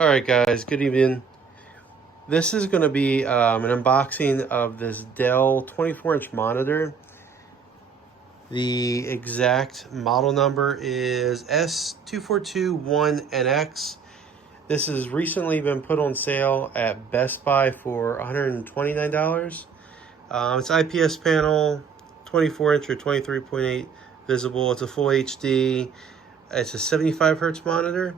Alright guys, good evening. This is going to be an unboxing of this Dell 24-inch monitor. The exact model number is S2421NX. This has recently been put on sale at Bestbuy for $129. It's IPS panel, 24-inch or 23.8 visible. It's a full HD. It's a 75 hertz monitor.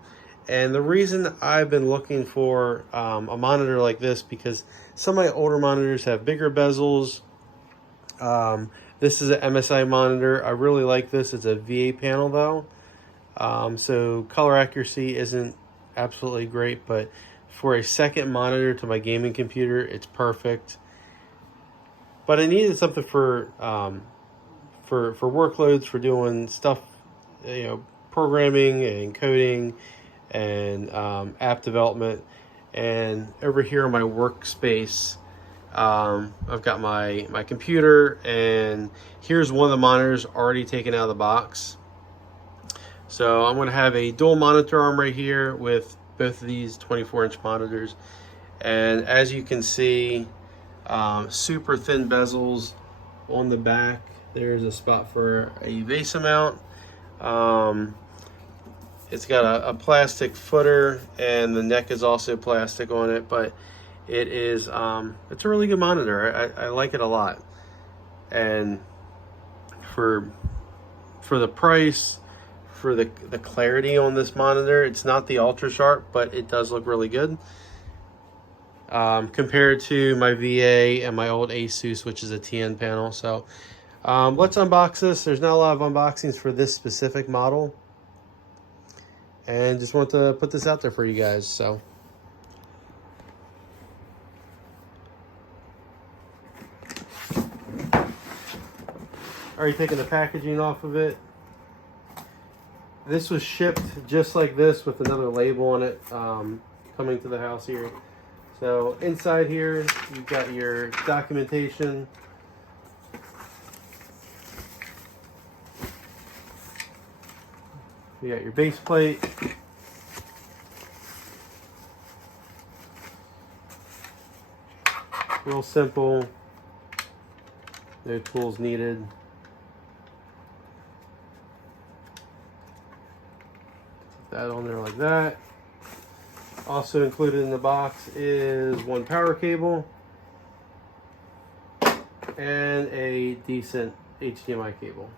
And the reason I've been looking for a monitor like this, because some of my older monitors have bigger bezels. This is an MSI monitor. I really like this. It's a VA panel though. So color accuracy isn't absolutely great, but for a second monitor to my gaming computer, it's perfect. But I needed something for workloads, for doing stuff, programming and coding and app development. And over here on my workspace, I've got my computer, and here's one of the monitors already taken out of the box. So I'm going to have a dual monitor arm right here with both of these 24-inch monitors. And as you can see, super thin bezels on the back. There's a spot for a vase mount. It's got a plastic footer, and the neck is also plastic on it, but it is it's a really good monitor. I like it a lot. And for the price, for the clarity on this monitor, it's not the ultra sharp, but it does look really good. Compared to my VA and my old Asus, which is a TN panel. So let's unbox this. There's not a lot of unboxings for this specific model, and just want to put this out there for you guys. So already taking the packaging off of it. This was shipped just like this with another label on it, coming to the house here. So inside here, you've got your documentation. You got your base plate. Real simple. No tools needed. Put that on there like that. Also included in the box is one power cable and a decent HDMI cable.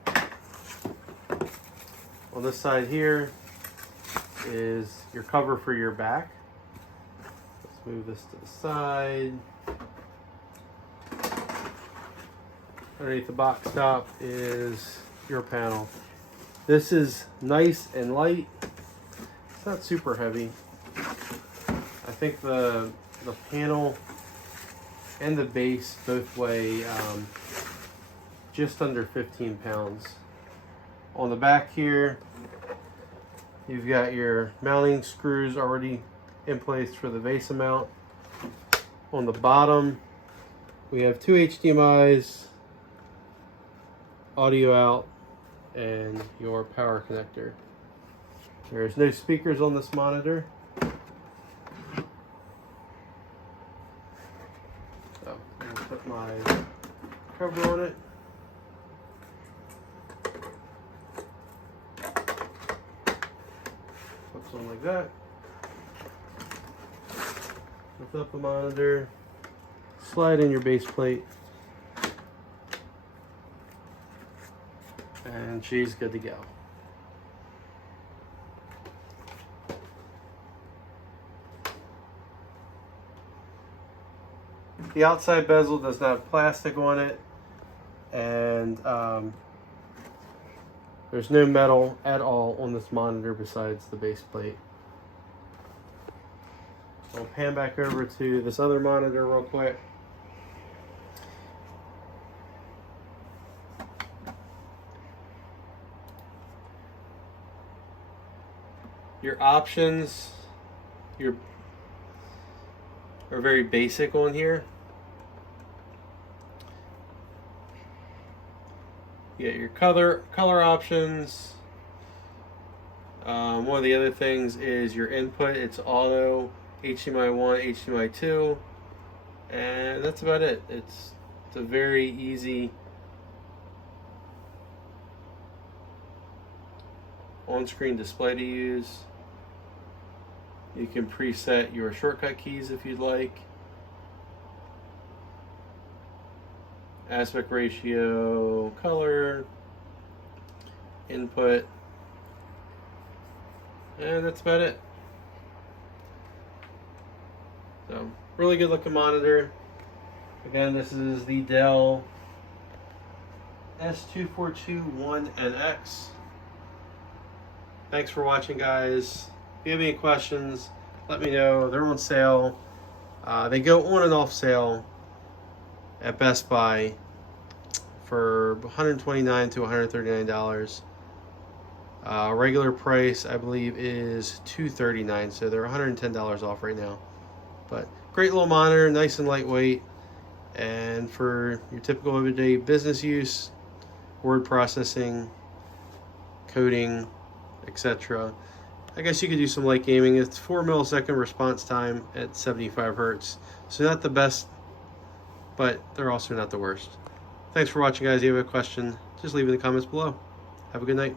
On this side here is your cover for your back. Let's move this to the side. Underneath the box top is your panel. This is nice and light. It's not super heavy. I think the panel and the base both weigh just under 15 pounds. On the back here, you've got your mounting screws already in place for the vase mount. On the bottom, we have two HDMIs, audio out, and your power connector. There's no speakers on this monitor. So I'm going to put my cover on it. Something like that. Lift up the monitor, slide in your base plate, and she's good to go. The outside bezel does not have plastic on it, and there's no metal at all on this monitor besides the base plate. I'll pan back over to this other monitor real quick. Your options are very basic on here. You get your color options, One of the other things is your input. It's auto, HDMI 1, HDMI 2, and that's about it. It's a very easy on-screen display to use. You can preset your shortcut keys if you'd like. Aspect ratio, color, input, and that's about it. So, really good looking monitor. Again, this is the Dell S2421NX. Thanks for watching, guys. If you have any questions, let me know. They're on sale. They go on and off sale at Best Buy for $129 to $139. Regular price, I believe, is $239, so they're $110 off right now. But great little monitor, nice and lightweight, and for your typical everyday business use, word processing, coding, etc. I guess you could do some light gaming. It's 4 millisecond response time at 75 Hertz, so not the best, but they're also not the worst. Thanks for watching, guys. If you have a question, just leave it in the comments below. Have a good night.